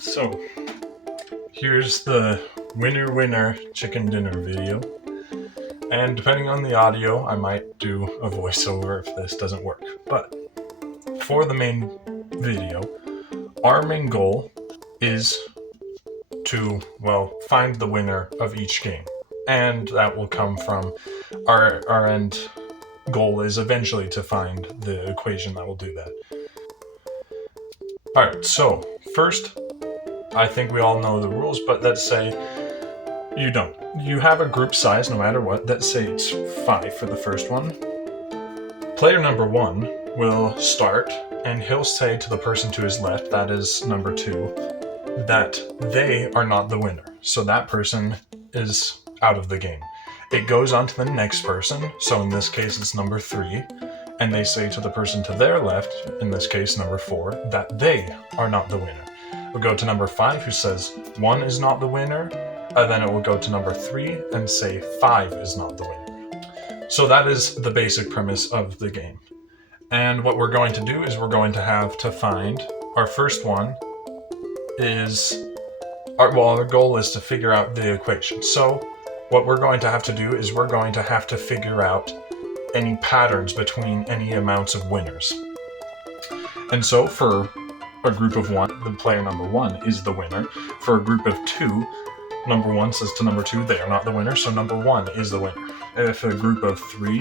So here's the winner chicken dinner video, and depending on the audio I might do a voiceover if this doesn't work. But for the main video, our main goal is to, find the winner of each game, and that will come from our end goal is eventually to find the equation that will do that. Alright, so first, I think we all know the rules, but let's say you don't. You have a group size no matter what. Let's say it's 5 for the first one. Player number 1 will start, and he'll say to the person to his left, that is number 2, that they are not the winner. So that person is out of the game. It goes on to the next person, so in this case it's number 3, and they say to the person to their left, in this case number 4, that they are not the winner. We'll go to number 5, who says 1 is not the winner, and then it will go to number 3 and say 5 is not the winner. So that is the basic premise of the game. And what we're going to do is we're going to have to find our first one is, our goal is to figure out the equation. So what we're going to have to do is we're going to have to figure out any patterns between any amounts of winners. And so for a group of 1, the player number 1 is the winner. For a group of 2, number 1 says to number 2, they are not the winner, so number 1 is the winner. If a group of 3,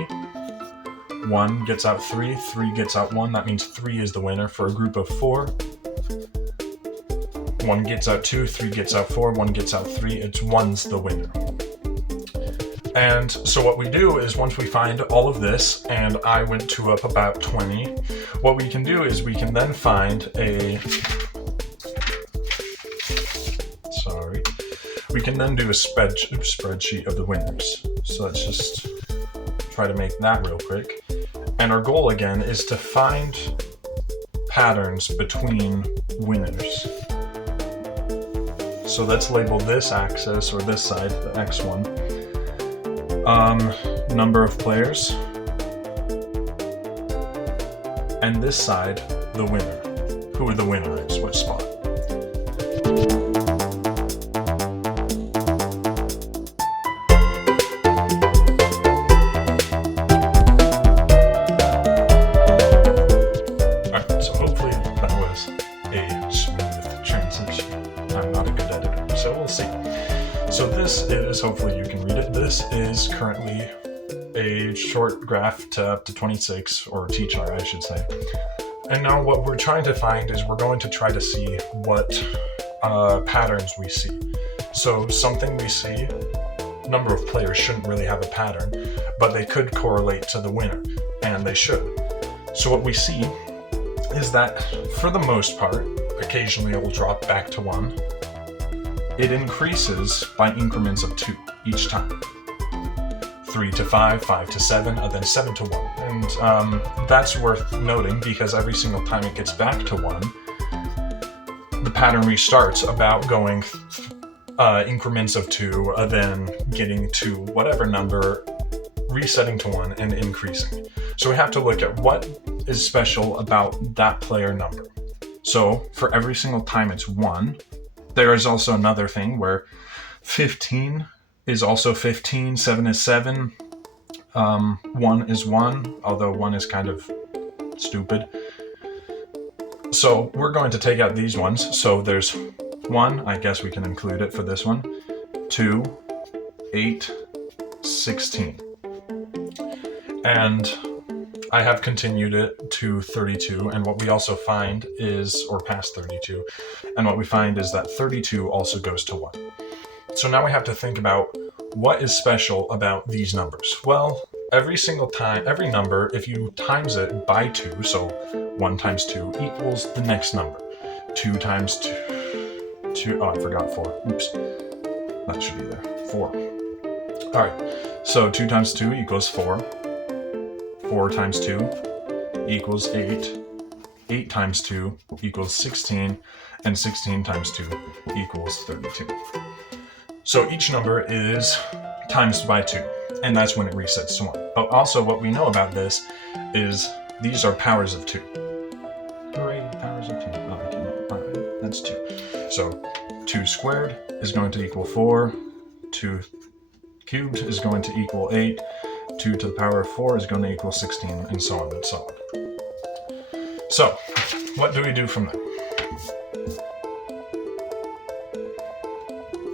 1 gets out 3, 3 gets out 1, that means 3 is the winner. For a group of 4, 1 gets out 2, 3 gets out 4, 1 gets out 3, it's 1's the winner. And so what we do is once we find all of this, and I went to up about 20, what we can do is we can then find we can then do a spreadsheet of the winners. So let's just try to make that real quick. And our goal again is to find patterns between winners. So let's label this axis, or this side, the X1. Number of players, and this side, the winner. Who the winner is, which spot. Alright, so hopefully that was a smooth transition. I'm not a good editor, so we'll see. So this is, hopefully you can read it, this is currently a short graph to up to 26, or T-chart I should say. And now what we're trying to find is we're going to try to see what patterns we see. So something we see, number of players shouldn't really have a pattern, but they could correlate to the winner, and they should. So what we see is that for the most part, occasionally it will drop back to 1. It increases by increments of 2 each time. 3 to 5, 5 to 7, and then 7 to 1. And that's worth noting because every single time it gets back to 1, the pattern restarts about going increments of 2, then getting to whatever number, resetting to 1, and increasing. So we have to look at what is special about that player number. So for every single time it's 1, there is also another thing where 15 is also 15, 7 is 7, 1 is 1, although 1 is kind of stupid. So we're going to take out these ones. So there's 1, I guess we can include it for this one, 2, 8, 16. And I have continued it to 32, and what we also find is, or past 32, and what we find is that 32 also goes to 1. So now we have to think about what is special about these numbers. Well, every single time, every number, if you times it by 2, so 1 times 2 equals the next number. 2 times 2, I forgot 4. Oops, that should be there. 4. All right, so 2 times 2 equals 4. 4 times 2 equals 8. 8 times 2 equals 16. And 16 times 2 equals 32. So each number is times by 2, and that's when it resets to 1. But also what we know about this is these are powers of 2. Hooray, powers of 2. Oh, I can, all right, that's 2. So 2 squared is going to equal 4, 2 cubed is going to equal 8, 2 to the power of 4 is going to equal 16, and so on and so on. So, what do we do from there?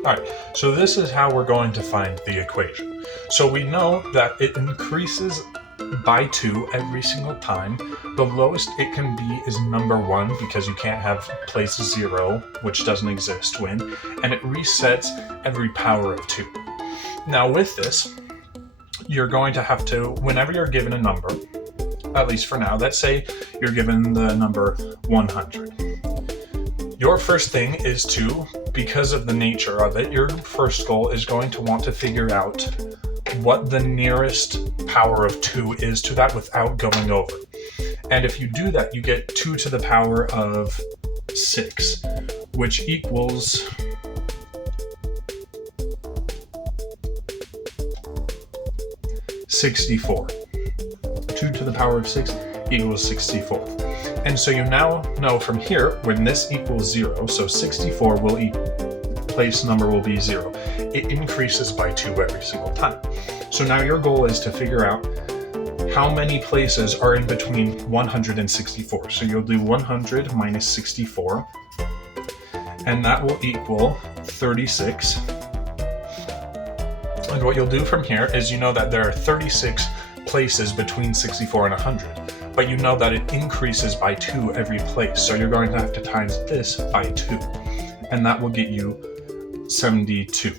Alright, so this is how we're going to find the equation. So we know that it increases by 2 every single time. The lowest it can be is number 1, because you can't have place 0, which doesn't exist, win, and it resets every power of 2. Now with this, you're going to have to, whenever you're given a number, at least for now, let's say you're given the number 100. Your first thing is to, because of the nature of it, your first goal is going to want to figure out what the nearest power of 2 is to that without going over. And if you do that, you get 2 to the power of 6, which equals 64. 2 to the power of 6 equals 64. And so you now know from here, when this equals 0, so 64 will place number will be 0. It increases by 2 every single time. So now your goal is to figure out how many places are in between 100 and 64. So you'll do 100 minus 64, and that will equal 36. And what you'll do from here is, you know that there are 36 places between 64 and 100, but you know that it increases by 2 every place. So you're going to have to times this by 2, and that will get you 72.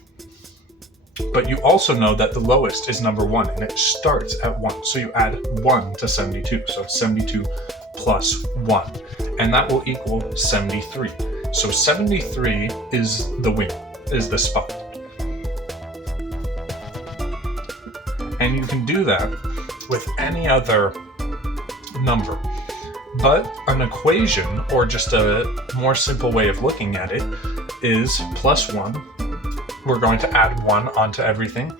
But you also know that the lowest is number 1, and it starts at 1. So you add 1 to 72. So it's 72 plus 1, and that will equal 73. So 73 is the win, is the spot. And you can do that with any other number. But an equation, or just a more simple way of looking at it, is plus 1. We're going to add 1 onto everything.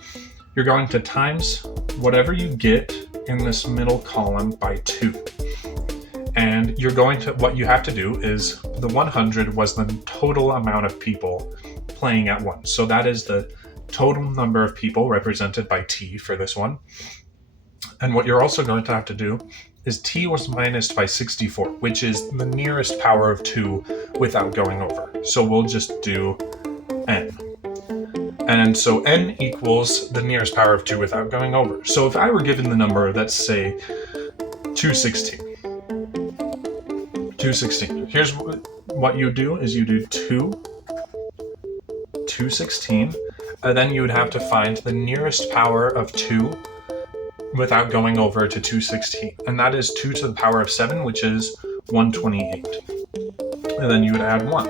You're going to times whatever you get in this middle column by 2. And you're going to, what you have to do is, the 100 was the total amount of people playing at once. So that is the total number of people represented by T for this one. And what you're also going to have to do is T was minus by 64, which is the nearest power of 2 without going over. So we'll just do N. And so N equals the nearest power of 2 without going over. So if I were given the number, let's say 216. 216. Here's what you do is you do 216, and then you would have to find the nearest power of 2 without going over to 216. And that is 2 to the power of 7, which is 128. And then you would add 1.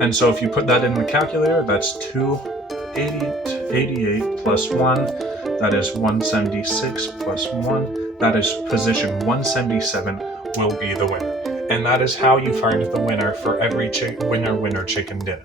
And so if you put that in the calculator, that's 288 plus 1, that is 176 plus 1, that is position 177 will be the winner. And that is how you find the winner for every winner chicken dinner.